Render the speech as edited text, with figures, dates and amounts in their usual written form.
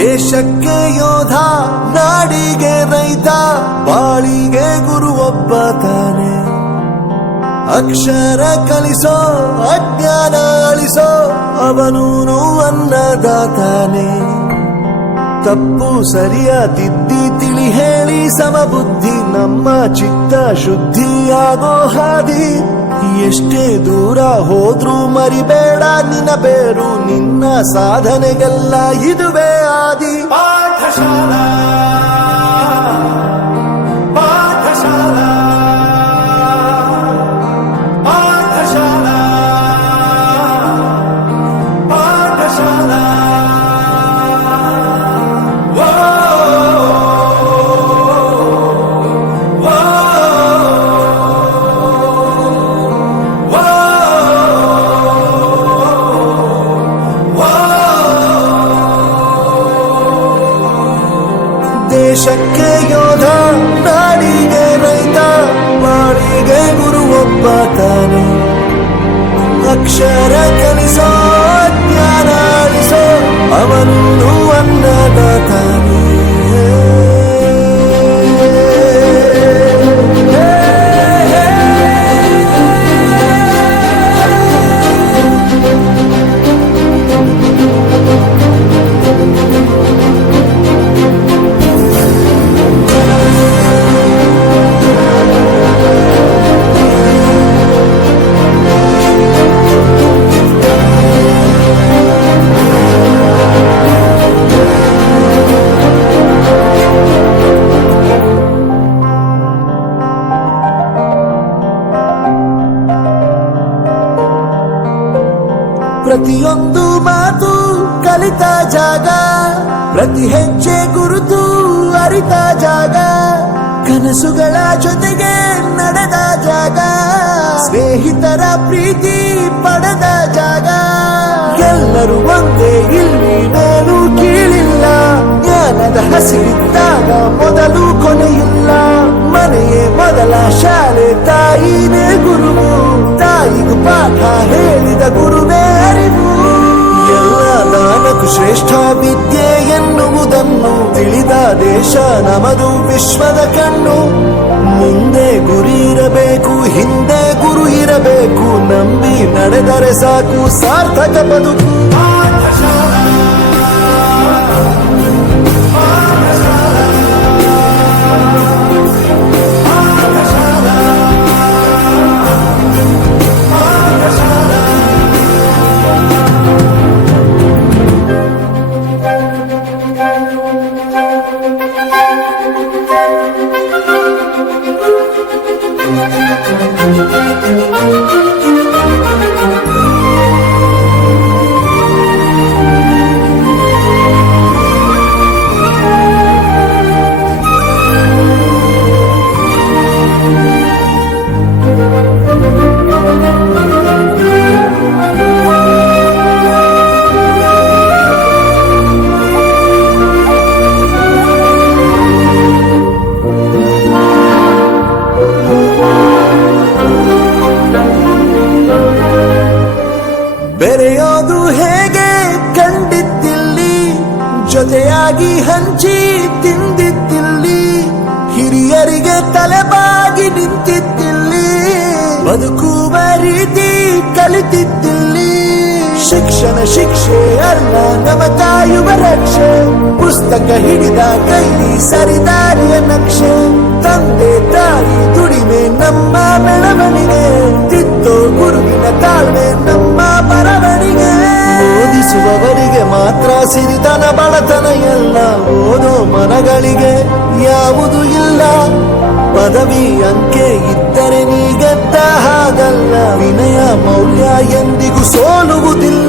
ದೇಶಕ್ಕೆ ಯೋಧ, ನಾಡಿಗೆ ರೈತ, ಬಾಳಿಗೆ ಗುರು ಒಬ್ಬ ತಾನೆ. ಅಕ್ಷರ ಕಲಿಸೋ, ಅಜ್ಞಾನ ಅಳಿಸೋ, ಅವನೂನು ಅನ್ನದಾತಾನೆ. ತಪ್ಪು ಸರಿಯ ತಿದ್ದಿ ತಿಳಿ ಹೇಳಿ ಸಮಬುದ್ಧಿ, ನಮ್ಮ ಚಿತ್ತ ಶುದ್ಧಿಯಾಗೋ ಹಾದಿ. ಎಷ್ಟೇ ದೂರ ಹೋದ್ರೂ ಮರಿಬೇಡ ನಿನ್ನ ಬೇರು, ನಿನ್ನ ಸಾಧನೆಗೆಲ್ಲ ಇದುವೇ ಆದಿ. ಪಾಠಶಾಲಾ ಪಾಠಶಾಲಾ ಪಾಠಶಾಲಾ ಪಾಠಶಾಲಾ. ದೇಶಕ್ಕೆ ಯೋಧ, ನಾಡಿಗೆ ರೈತ, ಬಾಳಿಗೆ ಗುರು ಒಬ್ಬ ತಾನೆ. ಅಕ್ಷರ ಕಲಿಸೋ, ಜ್ಞಾನ ಅಳಿಸೋ, ಅವನು ಅನ್ನದಾತಾನೆ. ಪ್ರತಿಯೊಂದು ಮಾತು ಕಲಿತ ಜಾಗ, ಪ್ರತಿ ಹೆಜ್ಜೆ ಗುರುತು ಅರಿತ ಜಾಗ, ಕನಸುಗಳ ಜೊತೆಗೆ ನಡೆದ ಜಾಗ, ಸ್ನೇಹಿತರ ಪ್ರೀತಿ ಪಡೆದ ಜಾಗ. ಎಲ್ಲರೂ ಒಂದೇ, ಇಲ್ಲಿ ಮೇಲೂ ಕೀಳಿಲ್ಲ, ಜ್ಞಾನದ ಹಸಿರಿದ್ದಾಗ ಮೊದಲು ಕೊನೆಯಿಲ್ಲ. ಮನೆಯೇ ಮೊದಲ ಶಾಲೆ, ತಾಯಿನೇ ಗುರುವು, ತಾಯಿಗೂ ಪಾಠ ಹೇಳಿದ ಗುರುವೇ ಅರಿವು. ಎಲ್ಲ ದಾನಕ್ಕೂ ಶ್ರೇಷ್ಠ ವಿದ್ಯೆ ಎನ್ನುವುದನ್ನು ತಿಳಿದ ದೇಶ ನಮದು, ವಿಶ್ವದ ಕಣ್ಣು. ಮುಂದೆ ಗುರಿ ಇರಬೇಕು, ಹಿಂದೆ ಗುರು ಇರಬೇಕು, ನಂಬಿ ನಡೆದರೆ ಸಾಕು ಸಾರ್ಥಕ ಬದುಕು. ಬೆರೆಯೋದು ಹೇಗೆ ಕಂಡಿದ್ದಿಲ್ಲಿ, ಜೊತೆಯಾಗಿ ಹಂಚಿ ತಿಂದಿದ್ದಿಲ್ಲಿ, ಹಿರಿಯರಿಗೆ ತಲೆಬಾಗಿ ನಿಂತಿದ್ದಿಲ್ಲಿ, ಬದುಕುವ ರೀತಿ ಕಲಿತಿದ್ದಿಲ್ಲಿ. ಶಿಕ್ಷಣ ಶಿಕ್ಷೆ ಅಲ್ಲ, ನವ ಕಾಯುವ ರಕ್ಷೆ, ಪುಸ್ತಕ ಹಿಡಿದ ಕೈಲಿ ಸರಿದಾರಿಯ ನಕ್ಷೆ. ತಂದೆ ತಾಯಿ ದುಡಿಮೆ ನಮ್ಮ ಬೆಳವಣಿಗೆ, ತಿದ್ದೋ ಗುರುವಿನ ತಾಳ್ಮೆ ನಮ್ಮ ಬರವಣಿಗೆ. ಓದಿಸುವವರಿಗೆ ಮಾತ್ರ ಸಿರಿತನ ಬಡತನ ಎಲ್ಲ, ಓದೋ ಮನಗಳಿಗೆ ಯಾವುದು ಇಲ್ಲ. ಪದವಿ ಅಂಕೆ ಇದ್ದರೆ ನೀ ಗೆದ್ದ ಹಾಗಲ್ಲ, ವಿನಯ ಮೌಲ್ಯ ಎಂದಿಗೂ ಸೋಲುವುದಿಲ್ಲ.